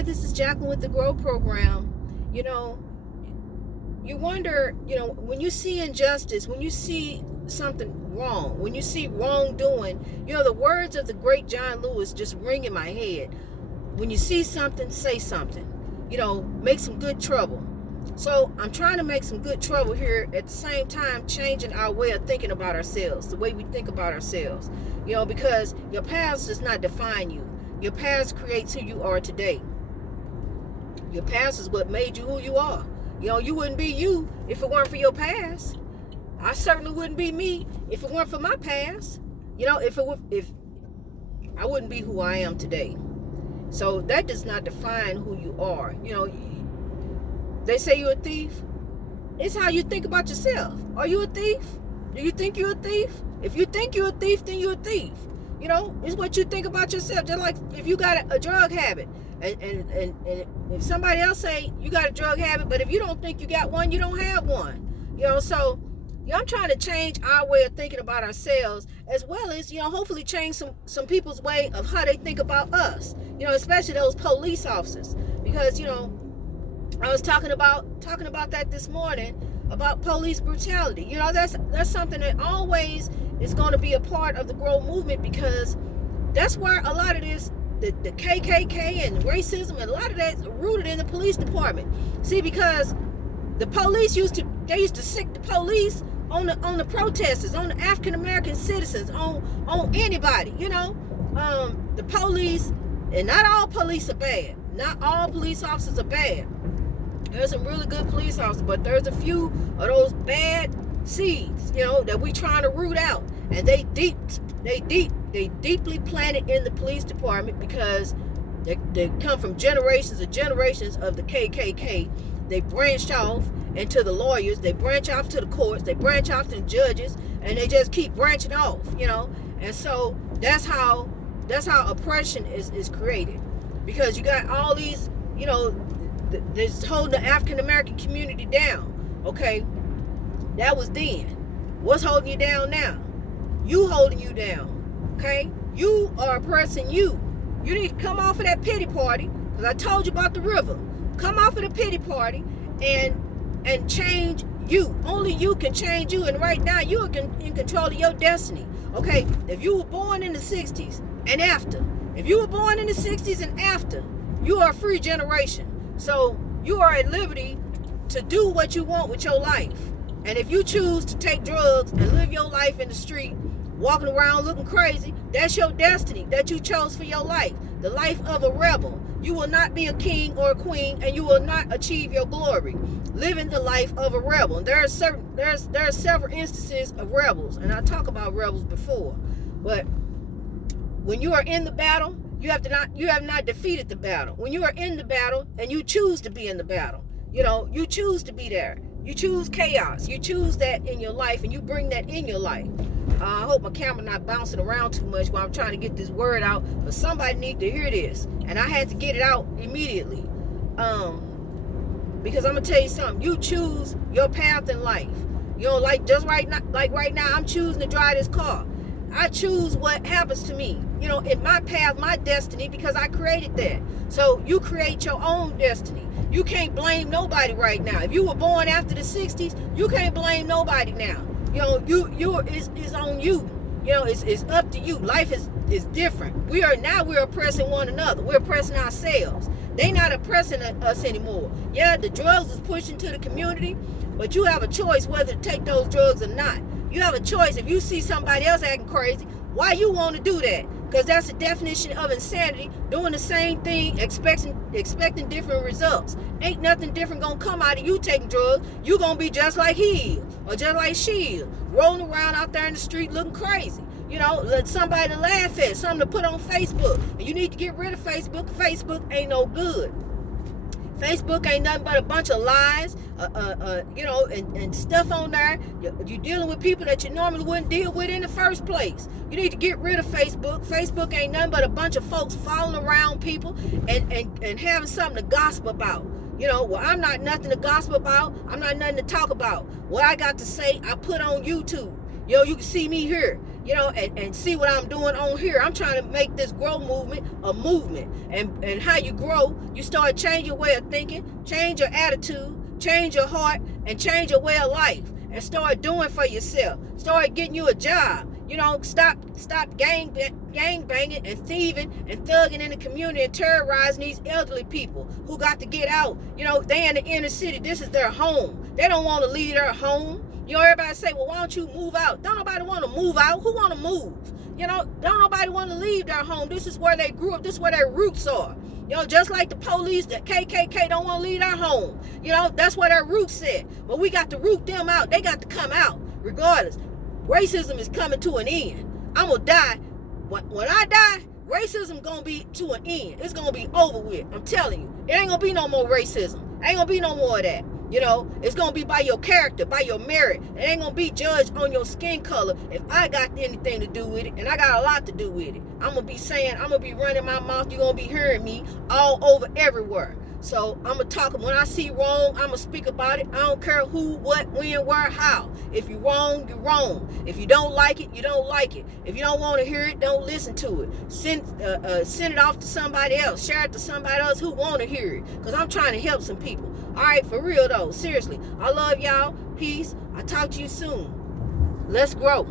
Hi, this is Jacqueline with the Grow Program. You know, you wonder, when you see injustice, when you see something wrong, when you see wrongdoing, the words of the great John Lewis just ring in my head. When you see something, say something. Make some good trouble. So I'm trying to make some good trouble here at the same time, changing our way of thinking about ourselves, the way we think about ourselves. Because your past does not define you. Your past creates who you are today. Your past is what made you who you are. You wouldn't be you if it weren't for your past. I certainly wouldn't be me if it weren't for my past. If I wouldn't be who I am today. So that does not define who you are. They say you're a thief. It's how you think about yourself. Are you a thief? Do you think you're a thief? If you think you're a thief, then you're a thief. It's what you think about yourself. Just like if you got a drug habit, and if somebody else say you got a drug habit, but if you don't think you got one, you don't have one. So I'm trying to change our way of thinking about ourselves, as well as hopefully change some people's way of how they think about us. Especially those police officers, because I was talking about that this morning, about police brutality. That's something that always is going to be a part of the Grow movement, because that's where a lot of this, the KKK and racism, and a lot of that's rooted in the police department. See, because the police used to sick the police on the protesters, on the African American citizens, on anybody. The police, and not all police are bad. Not all police officers are bad. There's some really good police officers, but there's a few of those bad seeds, that we trying to root out, and they deeply planted in the police department, because they come from generations and generations of the KKK. They branched off into the lawyers, they branch off to the courts, they branch off to the judges, and they just keep branching off, and so that's how oppression is created, because you got all these, that's holding the African American community down. Okay, that was then. What's holding you down now? You holding you down. Okay, you are oppressing you. You need to come off of that pity party, because I told you about the river. Come off of the pity party and change you. Only you can change you, and right now you are in control of your destiny. Okay, if you were born in the 60s and after, you are a free generation. So you are at liberty to do what you want with your life. And if you choose to take drugs and live your life in the street, walking around looking crazy, that's your destiny that you chose for your life. The life of a rebel. You will not be a king or a queen, and you will not achieve your glory living the life of a rebel. And there are several instances of rebels, and I talked about rebels before. But when you are in the battle, you have not defeated the battle. When you are in the battle and you choose to be in the battle, you choose to be there. You choose chaos. You choose that in your life, and you bring that in your life. I hope my camera not bouncing around too much while I'm trying to get this word out, but somebody need to hear this, and I had to get it out immediately. Because I'm gonna tell you something. You choose your path in life. Like right now, I'm choosing to drive this car. I choose what happens to me, in my path, my destiny, because I created that. So you create your own destiny. You can't blame nobody right now. If you were born after the 60s, you can't blame nobody now. It's on you. It's up to you. Life is different. We're oppressing one another. We're oppressing ourselves. They not oppressing us anymore. Yeah, the drugs is pushing to the community, but you have a choice whether to take those drugs or not. You have a choice. If you see somebody else acting crazy, why you want to do that? Because that's the definition of insanity. Doing the same thing, expecting different results. Ain't nothing different gonna come out of you taking drugs. You gonna be just like he is, or just like she is, rolling around out there in the street looking crazy. Let somebody to laugh at, something to put on Facebook. And you need to get rid of Facebook. Facebook ain't no good. Facebook ain't nothing but a bunch of lies, and stuff on there. You're dealing with people that you normally wouldn't deal with in the first place. You need to get rid of Facebook. Facebook ain't nothing but a bunch of folks following around people and having something to gossip about. Well, I'm not nothing to gossip about. I'm not nothing to talk about. What I got to say, I put on YouTube. You can see me here, and see what I'm doing on here. I'm trying to make this grow movement a movement. And how you grow, you start changing your way of thinking, change your attitude, change your heart, and change your way of life. And start doing for yourself. Start getting you a job. Stop gang banging and thieving and thugging in the community and terrorizing these elderly people who got to get out. They in the inner city. This is their home. They don't want to leave their home. Everybody say, well, why don't you move out? Don't nobody want to move out. Who want to move? Don't nobody want to leave their home. This is where they grew up. This is where their roots are. Just like the police, the KKK don't want to leave their home. That's where their roots at. But we got to root them out. They got to come out regardless. Racism is coming to an end. I'm going to die. When I die, racism going to be to an end. It's going to be over with. I'm telling you. It ain't going to be no more racism. Ain't going to be no more of that. It's going to be by your character, by your merit. It ain't going to be judged on your skin color. If I got anything to do with it, and I got a lot to do with it, I'm going to be running my mouth. You're going to be hearing me all over everywhere. So I'm going to talk. When I see wrong, I'm going to speak about it. I don't care who, what, when, where, how. If you're wrong, you're wrong. If you don't like it, you don't like it. If you don't want to hear it, don't listen to it. Send it off to somebody else. Share it to somebody else who want to hear it. Because I'm trying to help some people. All right, for real though. Seriously. I love y'all. Peace. I'll talk to you soon. Let's grow.